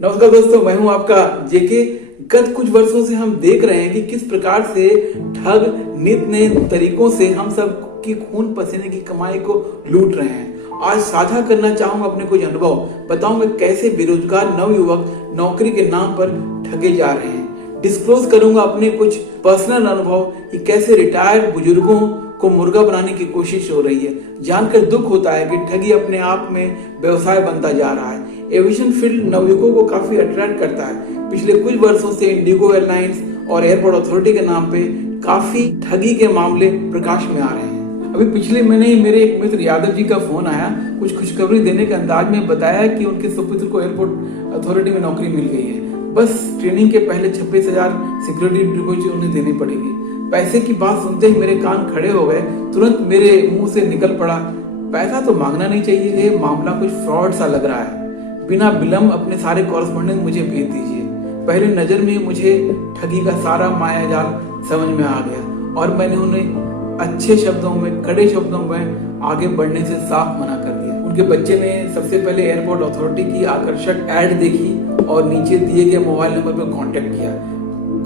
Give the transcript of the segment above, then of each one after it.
नमस्कार दोस्तों, मैं हूं आपका जेके। गत कुछ वर्षों से हम देख रहे हैं कि किस प्रकार से ठग नित नए तरीकों से हम सब की खून पसीने की कमाई को लूट रहे हैं। आज साझा करना चाहूंगा अपने कुछ अनुभव, बताऊंगा कैसे बेरोजगार नवयुवक नौकरी के नाम पर ठगे जा रहे हैं। डिस्क्लोज करूंगा अपने कुछ पर्सनल अनुभव कि कैसे रिटायर्ड बुजुर्गों को मुर्गा बनाने की कोशिश हो रही है। जानकर दुख होता है कि ठगी अपने आप में व्यवसाय बनता जा रहा है। एविएशन फील्ड नवयुवकों को काफी अट्रैक्ट करता है। पिछले कुछ वर्षों से इंडिगो एयरलाइंस और एयरपोर्ट अथॉरिटी के नाम पे काफी ठगी के मामले प्रकाश में आ रहे हैं। अभी पिछले महीने ही मेरे एक मित्र यादव जी का फोन आया, कुछ खुशखबरी देने के अंदाज में बताया कि उनके सुपुत्र को एयरपोर्ट अथॉरिटी में नौकरी मिल गई है। बस ट्रेनिंग के पहले 26,000 सिक्योरिटी डिपॉजिट उन्हें देनी पड़ेगी। पैसे की बात सुनते ही मेरे कान खड़े हो गए। तुरंत मेरे मुंह से निकल पड़ा, पैसा तो मांगना नहीं चाहिए, ये मामला कुछ फ्रॉड सा लग रहा है। बिना विलंब अपने सारे कॉरेस्पॉन्डेंट मुझे भेज दीजिए। पहले नजर में मुझे ठगी का सारा माया जाल समझ में आ गया और मैंने उन्हें अच्छे शब्दों में, कड़े शब्दों में आगे बढ़ने से साफ मना कर दिया। उनके बच्चे ने सबसे पहले एयरपोर्ट अथॉरिटी की आकर्षक एड देखी और नीचे दिए गए मोबाइल नंबर पर कांटेक्ट किया।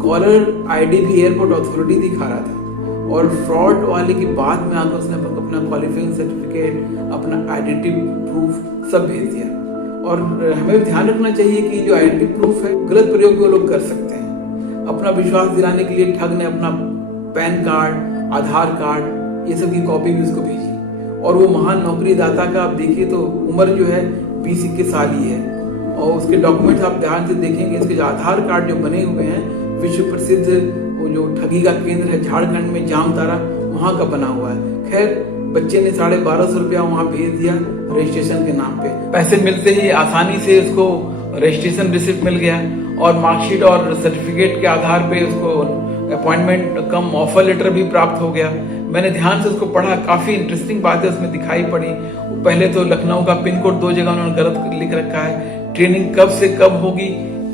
कॉलर आईडी भी एयरपोर्ट अथॉरिटी दिखा रहा था और फ्रॉड वाले की बात में आकर उसने अपना क्वालिफिकेशन सर्टिफिकेट, अपना आइडेंटिटी प्रूफ सब भेज दिया। और हमें भी ध्यान रखना चाहिए कि जो आइडेंटिटी प्रूफ है, गलत प्रयोग वो लोग कर सकते हैं। अपना विश्वास दिलाने के लिए ठग ने अपना पैन कार्ड, आधार कार्ड, ये सब की कॉपी भी उसको भेजी। और वो महान नौकरी दाता का आप देखिए तो उम्र जो है 20-21 साल ही है। और उसके डॉक्यूमेंट्स आप ध्यान से देखेंगे, इसके जो आधार कार्ड जो बने हुए हैं, विश्व प्रसिद्ध वो जो ठगी का केंद्र है झारखंड में, जामतारा, वहां का बना हुआ है। खैर, बच्चे ने 1250 रुपया वहां भेज दिया रजिस्ट्रेशन के नाम पे। पैसे मिलते ही आसानी से उसको रजिस्ट्रेशन रिसिप्ट मिल गया और मार्कशीट और सर्टिफिकेट के आधार पे उसको अपॉइंटमेंट कम ऑफर लेटर भी प्राप्त हो गया। मैंने ध्यान से उसको पढ़ा, काफी इंटरेस्टिंग बातें उसमें दिखाई पड़ी। पहले तो लखनऊ का पिन कोड 2 जगह उन्होंने गलत लिख रखा है। ट्रेनिंग कब से कब होगी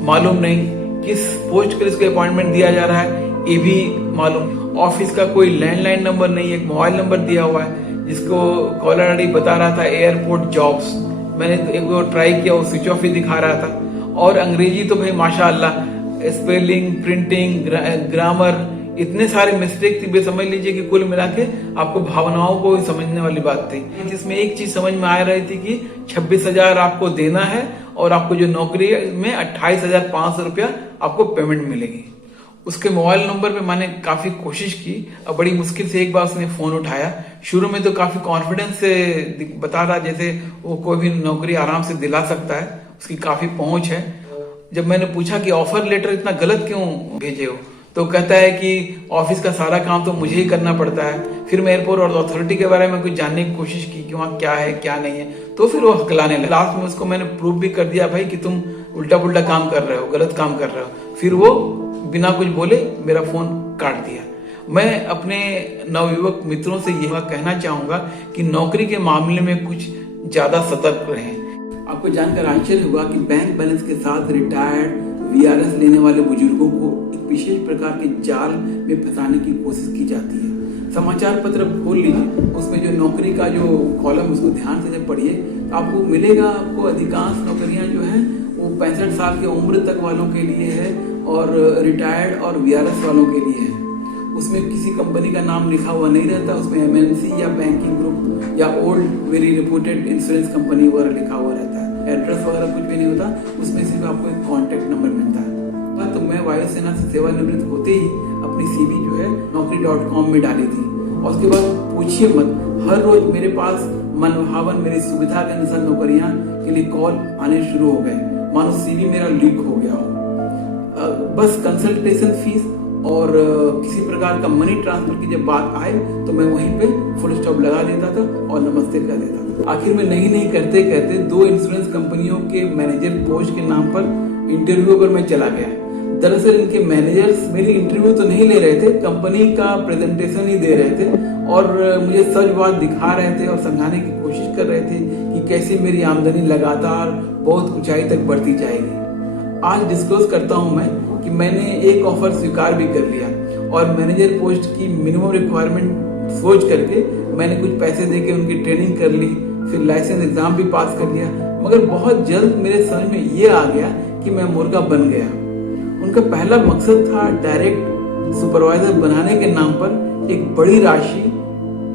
मालूम नहीं, किस पोस्ट के लिए इसको अपॉइंटमेंट दिया जा रहा है ये भी मालूम। ऑफिस का कोई लैंडलाइन नंबर नहीं, एक मोबाइल नंबर दिया हुआ है जिसको कॉलर आईडी बता रहा था एयरपोर्ट जॉब्स। मैंने एक बार ट्राई किया, वो स्विच ऑफ ही दिखा रहा था। और अंग्रेजी तो भाई माशाअल्लाह, स्पेलिंग, प्रिंटिंग, ग्रामर, इतने सारे मिस्टेक थी। समझ लीजिए कि कुल मिला के आपको भावनाओं को समझने वाली बात थी। जिसमें एक चीज समझ में आ रही थी कि 26,000 आपको देना है और आपको जो नौकरी है में 28,500 रुपया आपको पेमेंट मिलेगी। उसके मोबाइल नंबर पे मैंने काफी कोशिश की और बड़ी मुश्किल से एक बार उसने फोन उठाया। शुरू में तो काफी कॉन्फिडेंस से बता रहा जैसे वो कोई भी नौकरी आराम से दिला सकता है, उसकी काफी पहुंच है। जब मैंने पूछा कि ऑफर लेटर इतना गलत क्यों भेजे हो, तो कहता है कि ऑफिस का सारा काम तो मुझे ही करना पड़ता है। फिर मैं एयरपोर्ट और अथॉरिटी के बारे में कुछ जानने की कोशिश की कि वहाँ क्या है क्या नहीं है, तो फिर वो हकलाने लगा। लास्ट में उसको मैंने प्रूफ भी कर दिया भाई कि तुम उल्टा पुल्टा काम कर रहे हो, गलत काम कर रहे हो। फिर वो बिना कुछ बोले मेरा फोन काट दिया। मैं अपने नवयुवक मित्रों से यह कहना चाहूंगा कि नौकरी के मामले में कुछ ज्यादा सतर्क रहें। आपको जानकर आश्चर्य होगा कि बैंक बैलेंस के साथ रिटायर्ड वीआरएस लेने वाले बुजुर्गों को एक विशेष प्रकार के जाल में फंसाने की कोशिश की जाती है। समाचार पत्र खोल लीजिए, उसमें जो नौकरी का जो कॉलम उसको ध्यान से पढ़िए, आपको मिलेगा। आपको अधिकांश नौकरियां जो है वो 65 साल की उम्र तक वालों के लिए है और रिटायर्ड और वीआरएस वालों के लिए है। उसमें किसी कंपनी का नाम लिखा हुआ नहीं रहता, उसमें एमएनसी या बैंकिंग ग्रुप या old very reputed insurance company वगैरह लिखा हुआ रहता है। एड्रेस वगैरह कुछ भी नहीं होता, उसमें सिर्फ आपको एक कॉन्टेक्ट नंबर मिलता है। तो मैं वायुसेना से सेवानिवृत्त होते ही अपनी सीवी जो है naukri.com में डाली थी। और उसके बाद पूछिए मत, हर रोज मेरे पास मनभावन मेरी सुविधा के अनुसार नौकरियां के लिए कॉल आने शुरू हो गए, मानो सीवी मेरा लीक हो गया हो। बस कंसल्टेशन फीस और किसी प्रकार का मनी ट्रांसफर की जब बात आए तो मैं वहीं पे फुल स्टॉप लगा देता था और नमस्ते कर देता था। आखिर में नहीं करते कहते 2 इंश्योरेंस कंपनियों के मैनेजर पोस्ट के नाम पर इंटरव्यू पर मैं चला गया। दरअसल इनके मैनेजर्स मेरी इंटरव्यू तो नहीं ले रहे थे, कंपनी का प्रेजेंटेशन ही दे रहे थे और मुझे सच बात दिखा रहे थे और समझाने की कोशिश कर रहे थे कि कैसे मेरी आमदनी लगातार बहुत ऊंचाई तक बढ़ती जाएगी। आज डिस्क्लोज करता हूं मैं कि मैंने एक ऑफर स्वीकार भी कर लिया और मैनेजर पोस्ट की मिनिमम रिक्वायरमेंट सोच करके मैंने कुछ पैसे देके उनकी ट्रेनिंग कर ली, फिर लाइसेंस एग्जाम भी पास कर लिया। मगर बहुत जल्द मेरे समझ में ये आ गया कि मैं मुर्गा बन गया। उनका पहला मकसद था डायरेक्ट सुपरवाइजर बनाने के नाम पर एक बड़ी राशि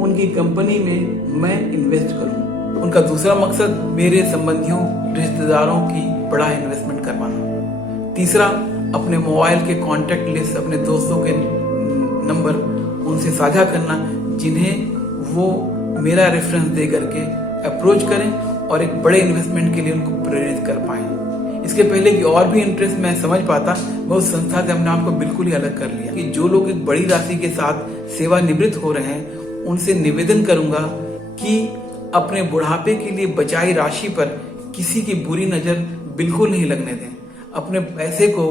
उनकी कंपनी में मैं इन्वेस्ट करूं। उनका दूसरा मकसद मेरे संबंधियों रिश्तेदारों की बड़ा इन्वेस्टमेंट करवाना। तीसरा, अपने मोबाइल के कॉन्टेक्ट लिस्ट, अपने दोस्तों के नंबर उनसे साझा करना जिन्हें वो मेरा रेफरेंस दे करके अप्रोच करें और एक बड़े इन्वेस्टमेंट के लिए उनको प्रेरित कर पाएं। इसके पहले कि और भी इंटरेस्ट मैं समझ पाता, मैं उस संस्था से अपने आप को बिल्कुल ही अलग कर लिया कि जो लोग एक बड़ी राशि के साथ सेवानिवृत्त हो रहे हैं उनसे निवेदन करूंगा कि अपने बुढ़ापे के लिए बचाई राशि पर किसी की बुरी नजर बिल्कुल नहीं लगने दें, अपने पैसे को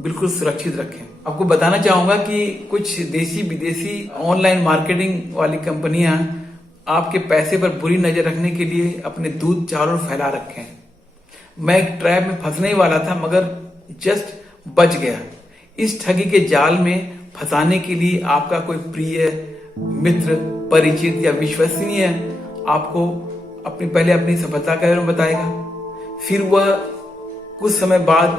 बिल्कुल सुरक्षित रखें। आपको बताना चाहूंगा कि कुछ देशी विदेशी ऑनलाइन मार्केटिंग वाली कंपनियां आपके पैसे पर बुरी नजर रखने के लिए अपने दूध चारों ओर फैला रखे हैं। मैं एक ट्रैप में फंसने ही वाला था मगर जस्ट बच गया। इस ठगी के जाल में फंसाने के लिए आपका कोई प्रिय मित्र, परिचित या विश्वसनीय आपको पहले अपनी सफलता के बारे में बताएगा, फिर वह कुछ समय बाद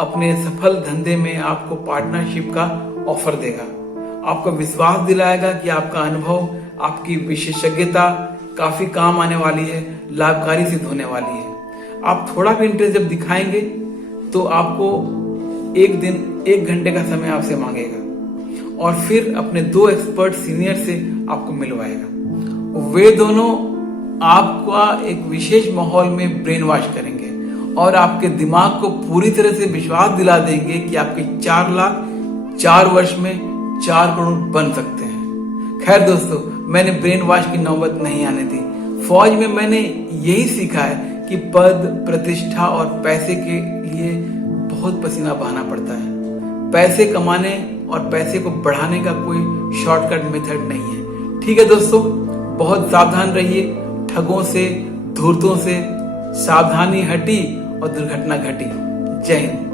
अपने सफल धंधे में आपको पार्टनरशिप का ऑफर देगा, आपको विश्वास दिलाएगा कि आपका अनुभव, आपकी विशेषज्ञता काफी काम आने वाली है, लाभकारी सिद्ध होने वाली है। आप थोड़ा भी इंटरेस्ट जब दिखाएंगे तो आपको एक दिन 1 घंटे का समय आपसे मांगेगा और फिर अपने 2 एक्सपर्ट सीनियर से आपको मिलवाएगा। वे दोनों आपका एक विशेष माहौल में ब्रेन वॉश करेंगे और आपके दिमाग को पूरी तरह से विश्वास दिला देंगे कि आपके 4 लाख 4 वर्ष में 4 करोड़ बन सकते हैं। खैर दोस्तों, मैंने ब्रेन वॉश की नौबत नहीं आने दी। फौज में मैंने यही सीखा है कि पद, प्रतिष्ठा और पैसे के लिए बहुत पसीना बहाना पड़ता है। पैसे कमाने और पैसे को बढ़ाने का कोई शॉर्टकट मेथड नहीं है। ठीक है दोस्तों, बहुत सावधान रहिए। ठगों से, धूर्तों से सावधानी हटी और दुर्घटना घटी। जय हिंद।